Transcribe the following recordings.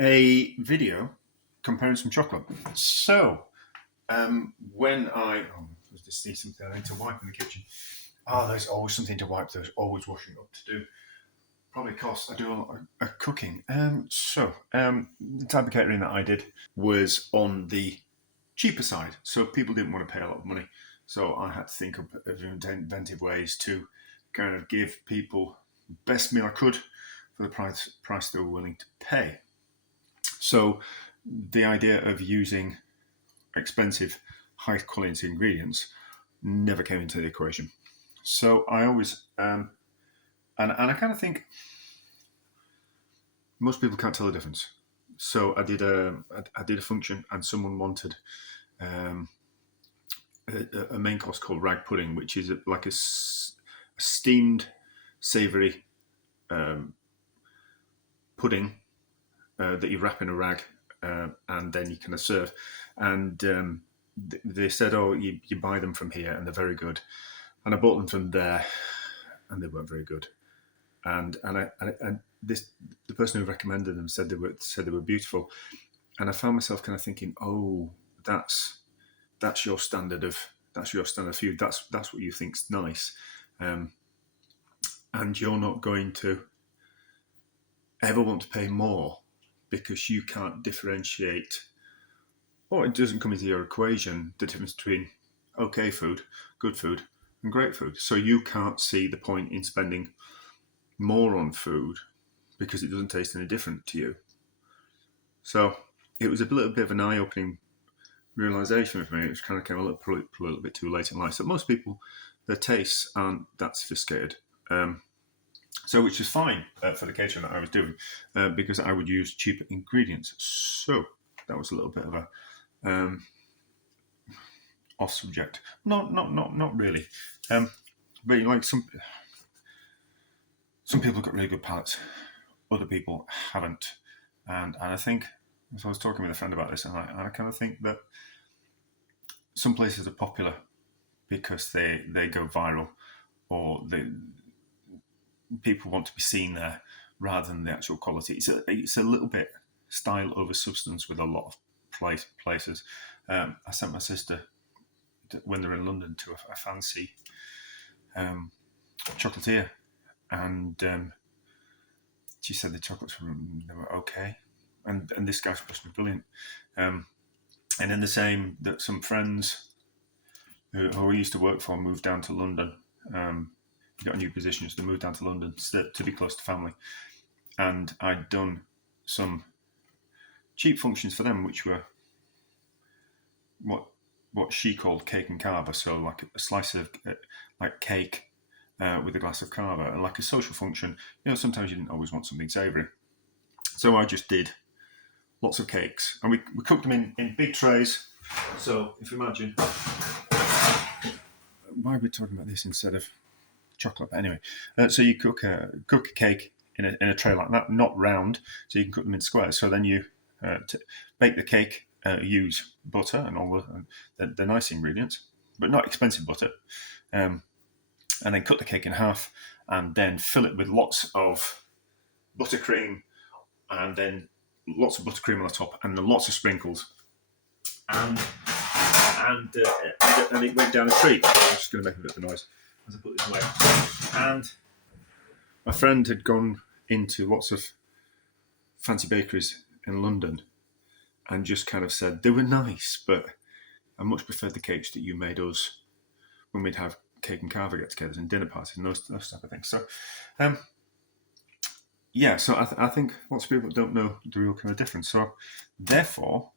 a video comparing some chocolate. So, when I just see something I need to wipe in the kitchen. Oh, there's always something to wipe. There's always washing up to do. Probably because I do a lot of cooking. The type of catering that I did was on the cheaper side. So people didn't want to pay a lot of money. So I had to think of inventive ways to kind of give people the best meal I could for the price they were willing to pay. So the idea of using expensive, high quality ingredients never came into the equation. So I always, and I kind of think most people can't tell the difference. So I did a function, and someone wanted um, a main course called rag pudding, which is like a steamed, savoury um, pudding that you wrap in a rag, and then you kind of serve. And they said, "Oh, you buy them from here, and they're very good." And I bought them from there, and they weren't very good. And this the person who recommended them said they were beautiful, and I found myself kind of thinking, "Oh, that's that's your standard of that's your standard food. That's what you think's nice, um, and you're not going to ever want to pay more because you can't differentiate, or it doesn't come into your equation, the difference between okay food, good food, and great food. So you can't see the point in spending more on food because it doesn't taste any different to you." So it was a little bit of an eye-opening realization for me. It kind of came a little bit too late in life. So most people, their tastes aren't that sophisticated. So which is fine for the catering that I was doing because I would use cheaper ingredients. So that was a little bit of a off subject. Not really. But like some people have got really good palates, other people haven't, and I think, so I was talking with a friend about this, and I kind of think that some places are popular because they go viral, or people want to be seen there rather than the actual quality. It's a little bit style over substance with a lot of places. I sent my sister, when they were in London, to a fancy chocolatier, and she said the chocolates were okay, and this guy's supposed to be brilliant. And in the same, that some friends who I used to work for moved down to London. Got a new position, so they moved down to London to be close to family. And I'd done some cheap functions for them, which were what she called cake and carver. So like a slice of like cake with a glass of carver, and like a social function. Sometimes you didn't always want something savoury. So I just did lots of cakes, and we cooked them in big trays. So if you imagine, why are we talking about this instead of chocolate? But anyway, so you cook a cake in a tray like that, not round, so you can cook them in squares. So then you bake the cake, use butter and all the nice ingredients, but not expensive butter, and then cut the cake in half, and then fill it with lots of buttercream, and then lots of buttercream on the top, and then lots of sprinkles, and it went down a treat. I'm just going to make a bit of a noise as I put this away. And my friend had gone into lots of fancy bakeries in London and just kind of said they were nice, but I much preferred the cakes that you made us when we'd have cake and carver get-togethers and dinner parties and those type of things. So, so I think lots of people don't know the real kind of difference. So, therefore,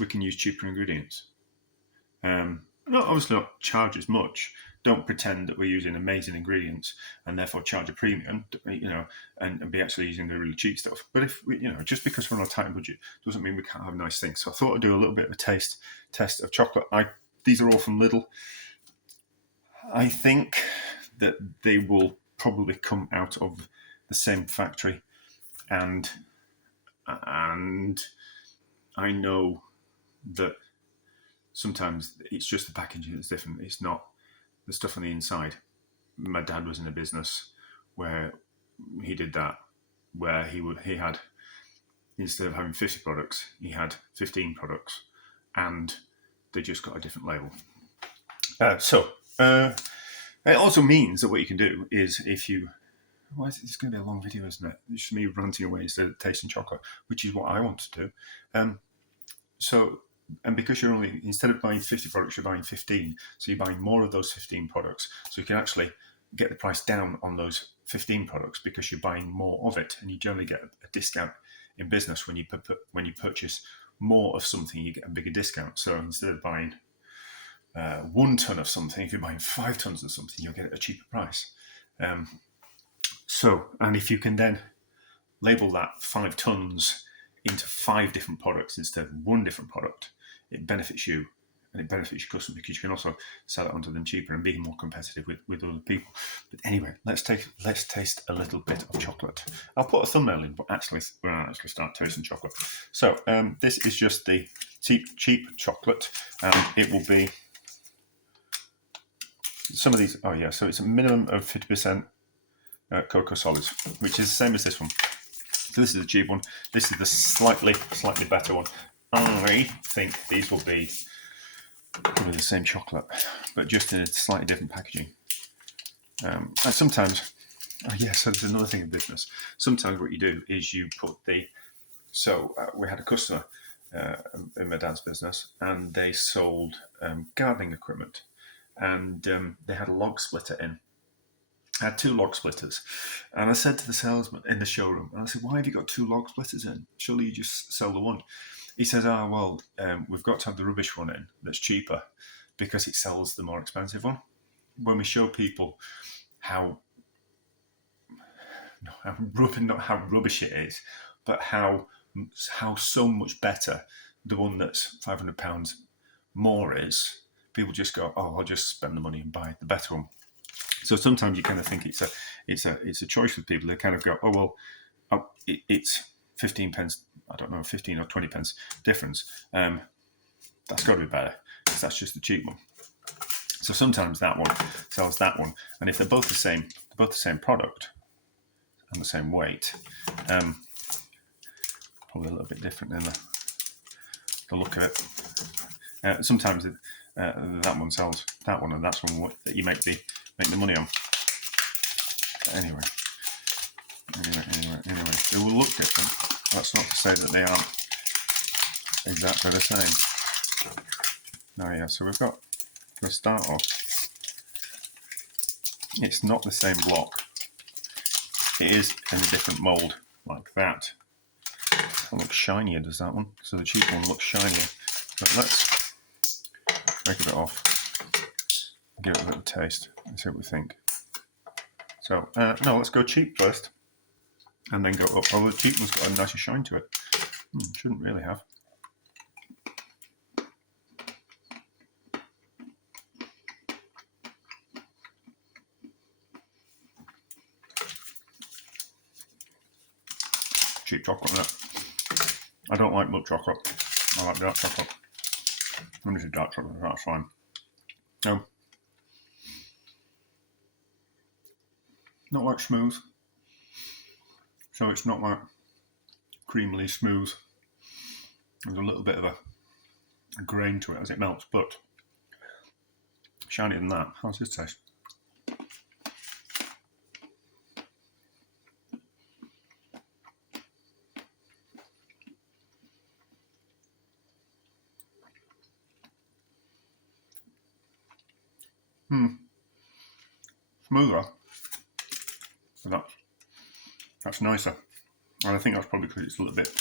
we can use cheaper ingredients. Obviously not charge as much. Don't pretend that we're using amazing ingredients and therefore charge a premium, and be actually using the really cheap stuff. But if we, just because we're on a tight budget doesn't mean we can't have nice things. So I thought I'd do a little bit of a taste test of chocolate. These are all from Lidl. I think that they will probably come out of the same factory, and I know that sometimes it's just the packaging that's different. It's not the stuff on the inside. My dad was in a business where he did that, where he had instead of having 50 products, he had 15 products, and they just got a different label. It also means that what you can do is if you... Why is it? It's going to be a long video, isn't it? It's just me ranting away instead of tasting chocolate, which is what I want to do. And because you're only, instead of buying 50 products, you're buying 15. So you're buying more of those 15 products. So you can actually get the price down on those 15 products because you're buying more of it. And you generally get a discount in business when you purchase more of something, you get a bigger discount. So instead of buying 1 ton of something, if you're buying 5 tons of something, you'll get it at a cheaper price. And if you can then label that 5 tons into 5 different products instead of 1 different product, it benefits you and it benefits your customer because you can also sell it onto them cheaper and be more competitive with other people. But anyway, let's taste a little bit of chocolate. I'll put a thumbnail in, but actually start tasting chocolate. So this is just the cheap chocolate, and it will be some of these. Oh yeah, so it's a minimum of 50% cocoa solids, which is the same as this one. So this is the cheap one. This is the slightly better one. I think these will be probably the same chocolate, but just in a slightly different packaging. And sometimes, so there's another thing in business. Sometimes what you do is you put we had a customer in my dad's business, and they sold gardening equipment, and they had a log splitter in. I had 2 log splitters, and I said to the salesman in the showroom, and I said, "Why have you got 2 log splitters in? Surely you just sell the one." He says, we've got to have the rubbish one in that's cheaper because it sells the more expensive one. When we show people not how rubbish it is, but how so much better the one that's £500 more is, people just go, "Oh, I'll just spend the money and buy the better one." So sometimes you kind of think it's a choice with people. They kind of go, "Oh well, it's 15 pence. I don't know, 15 or 20 pence difference. That's got to be better because that's just the cheap one." So sometimes that one sells that one, and if they're both the same product and the same weight, probably a little bit different in the look of it. Sometimes that one sells that one, and that's one that you make the money on. But anyway, they will look different. That's not to say that they aren't exactly the same. Now, yeah, so we've got, to start off, it's not the same block. It is in a different mould, like that. It looks shinier, does that one? So the cheap one looks shinier. But let's break a bit off, give it a little taste, and see what we think. So, no, let's go cheap first, and then go up. Oh, the cheap one's got a nicer shine to it. Shouldn't really have. Cheap chocolate, isn't it? I don't like milk chocolate. I like dark chocolate. When this is dark chocolate, that's fine. No. Not like smooth. So it's not like creamily smooth. There's a little bit of a grain to it as it melts, but shinier than that. How's this taste? Smoother. So that's nicer. And I think that's probably because it's a little bit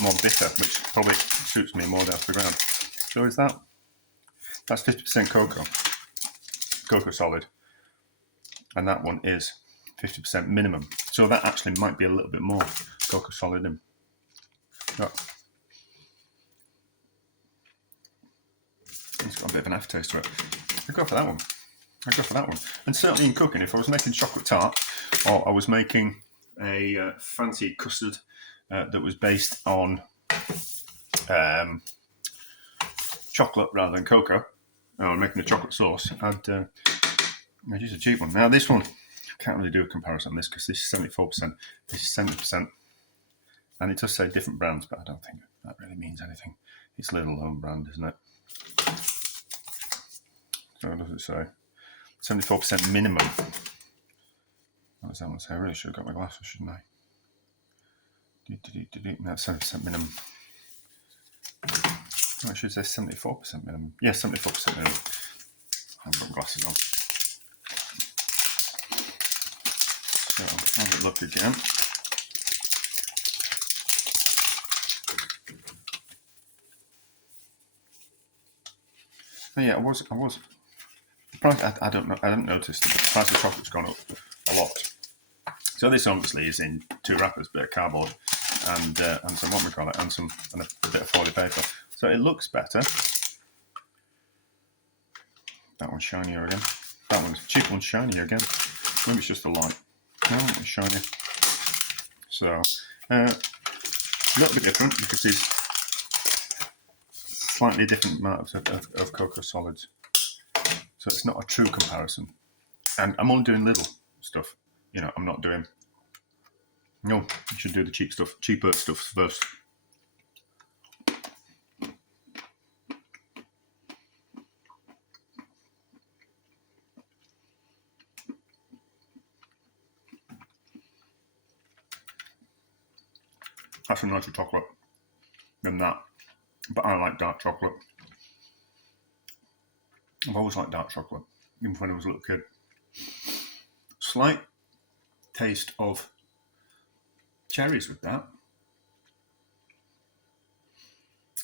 more bitter, which probably suits me more down to the ground. So is that? That's 50% cocoa solid. And that one is 50% minimum. So that actually might be a little bit more cocoa solid in. But it's got a bit of an aftertaste to it. I'd go for that one. And certainly in cooking, if I was making chocolate tart, or I was making a fancy custard that was based on chocolate rather than cocoa, or making a chocolate sauce, I'd use a cheap one. Now this one, can't really do a comparison on this because this is 74%, this is 70%. And it does say different brands, but I don't think that really means anything. It's Lidl home brand, isn't it? So what does it say? 74% minimum. What does that one say? I really should have got my glasses, shouldn't I? No, 70% minimum. Oh, I should say 74% minimum. Yeah, 74% minimum. I haven't got glasses on. So, have a look again. So yeah, I was. The price, I don't know. I didn't notice that the price of chocolate's gone up a lot. So this obviously is in 2 wrappers, bit of cardboard, and some and a bit of foil paper. So it looks better. That one's shinier again. That one's cheap one's shinier again. Maybe it's just the light. No, it's shiny. So a little bit different because it's slightly different amounts of cocoa solids. So it's not a true comparison. And I'm only doing Lidl stuff. You know, I'm not doing. No, you should do the cheaper stuff first. That's a nicer chocolate than that. But I like dark chocolate. I've always liked dark chocolate, even when I was a little kid. Slight taste of cherries with that.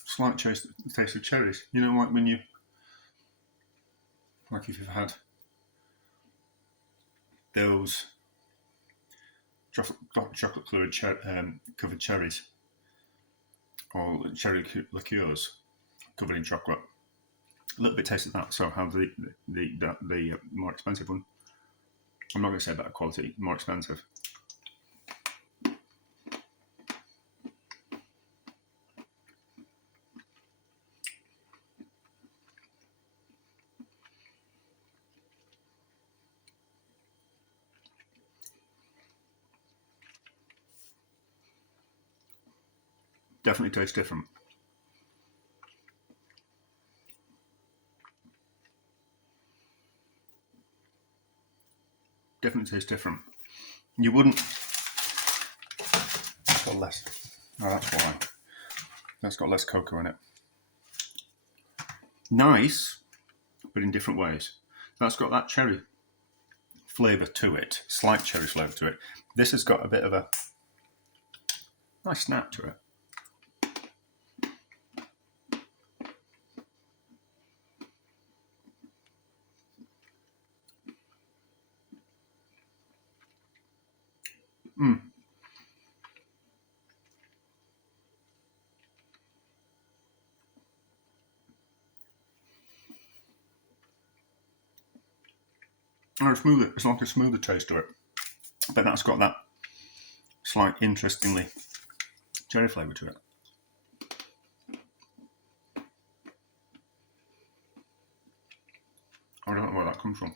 Slight taste of cherries. You know, like when you, like if you've had those chocolate fluid covered cherries, or cherry liqueurs covered in chocolate. A little bit taste of that. So have the more expensive one. I'm not going to say better quality, more expensive. Definitely tastes different. Definitely tastes different. You wouldn't. It's got less. Oh, that's why. That's got less cocoa in it. Nice, but in different ways. That's got that cherry flavour to it, slight cherry flavour to it. This has got a bit of a nice snap to it. Or smoother. It's like a smoother taste to it, but that's got that slight, interestingly, cherry flavour to it. I don't know where that comes from.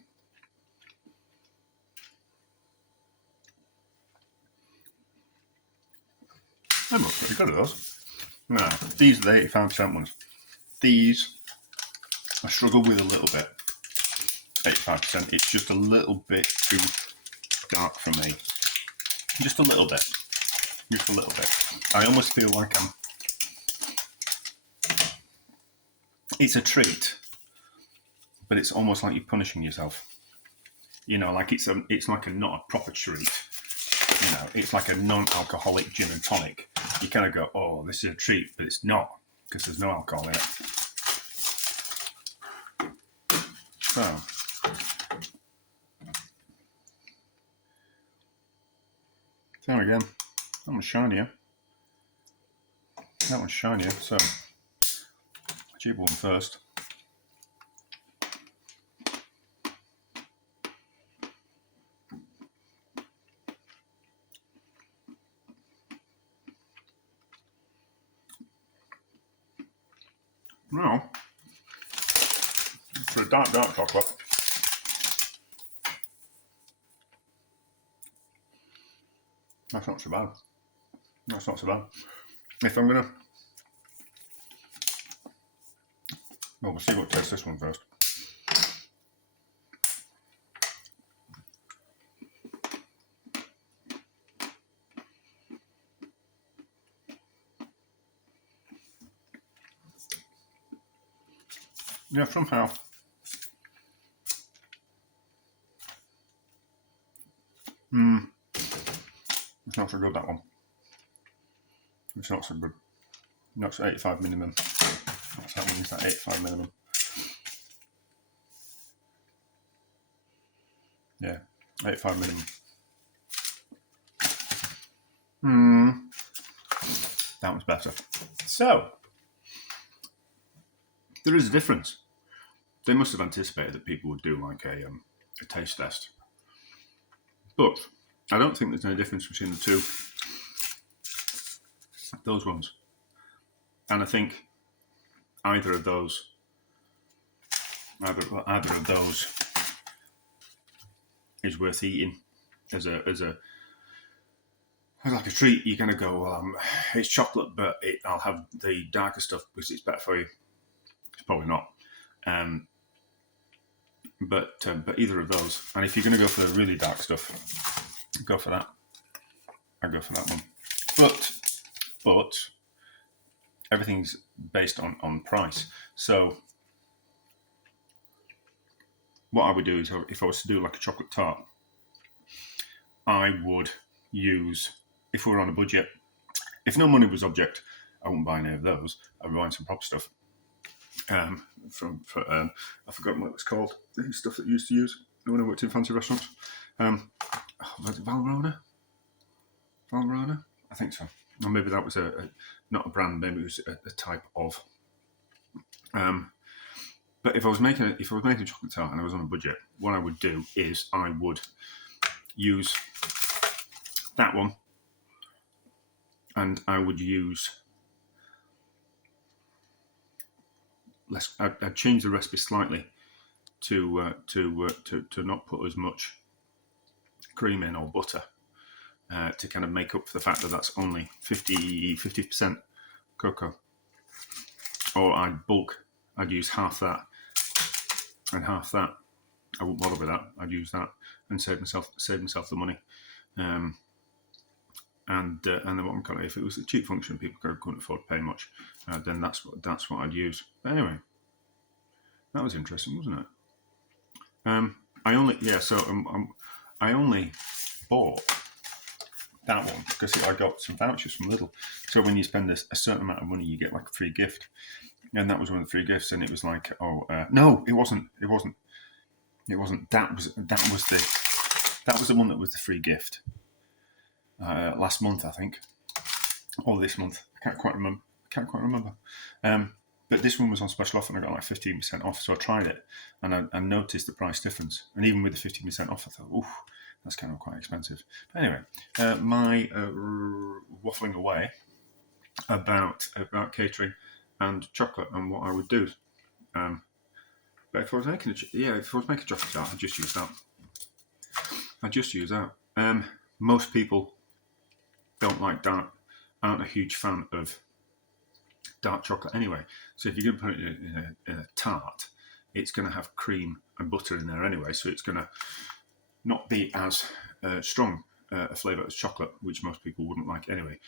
They look pretty good at those. No, these are the 85% ones. These I struggle with a little bit. 85%. It's just a little bit too dark for me. Just a little bit. Just a little bit. I almost feel like it's a treat, but it's almost like you're punishing yourself. You know, like it's like not a proper treat. You know, it's like a non-alcoholic gin and tonic. You kind of go, oh, this is a treat, but it's not, because there's no alcohol in it. So, there again, that one's shinier. That one's shinier, so cheaper one first. Now, for a dark chocolate, That's not so bad. That's not so bad. If I'm gonna, well, we'll see what tastes this one first. Yeah, somehow. It's not so good, that one. It's not so good. That's 85 minimum. What's that one? Is that 85 minimum? Yeah, 85 minimum. That one's better. So, there is a difference. They must have anticipated that people would do like a taste test. But I don't think there's any difference between the two. Those ones. And I think either of those is worth eating as like a treat. You're gonna go, it's chocolate, but I'll have the darker stuff because it's better for you. It's probably not. But either of those. And if you're gonna go for the really dark stuff, go for that. I go for that one. But everything's based on price. So what I would do is, if I was to do like a chocolate tart, I would use, if we were on a budget, if no money was object, I wouldn't buy any of those. I'd be buying some proper stuff. I've forgotten what it was called. The stuff that you used to use when I worked in fancy restaurants. Was it Valrhona? I think so. Or maybe that was not a brand. Maybe it was a type of. But if I was making a chocolate tart and I was on a budget, what I would do is I would use that one, and I would use less. I'd change the recipe slightly to not put as much cream in or butter to kind of make up for the fact that that's only 50% cocoa. Or I'd use half that and half that. I wouldn't bother with that. I'd use that and save myself the money. And then what I'm kind of, if it was a cheap function, people couldn't afford to pay much, then that's what I'd use. But anyway, that was interesting, wasn't it? I only bought that one because I got some vouchers from Lidl. So when you spend a certain amount of money, you get like a free gift, and that was one of the free gifts. And it was like, no, it wasn't. That was the one that was the free gift last month, I think, or this month. I can't quite remember. But this one was on special offer, and I got like 15% off. So I tried it, and I noticed the price difference. And even with the 15% off, I thought, ooh, that's kind of quite expensive. But anyway, my waffling away about catering and chocolate and what I would do. But if I was making a chocolate tart, I'd just use that. Most people don't like dark, aren't a huge fan of dark chocolate anyway. So if you're going to put it in a tart, it's going to have cream and butter in there anyway. So it's going to not be as strong a flavour as chocolate, which most people wouldn't like anyway.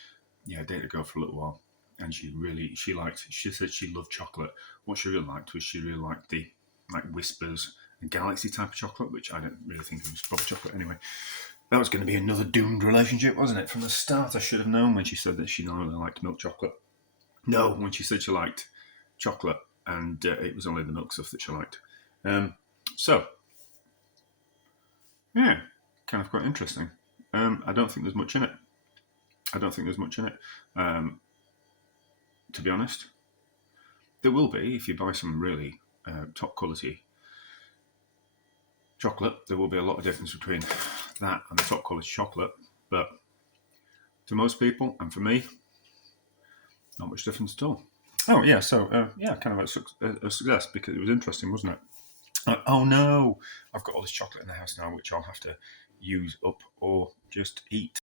Yeah, I dated a girl for a little while, and she said she loved chocolate. What she really liked was she really liked the Whispers and Galaxy type of chocolate, which I don't really think it was proper chocolate anyway. That was going to be another doomed relationship, wasn't it? From the start, I should have known when she said that she not only liked milk chocolate. No, when she said she liked chocolate, and it was only the milk stuff that she liked. So, yeah, kind of quite interesting. I don't think there's much in it. To be honest. There will be, if you buy some really top quality chocolate, there will be a lot of difference between that and the top quality chocolate. But to most people, and for me, not much difference at all. Oh, yeah, so, kind of a success because it was interesting, wasn't it? Oh, no, I've got all this chocolate in the house now, which I'll have to use up or just eat.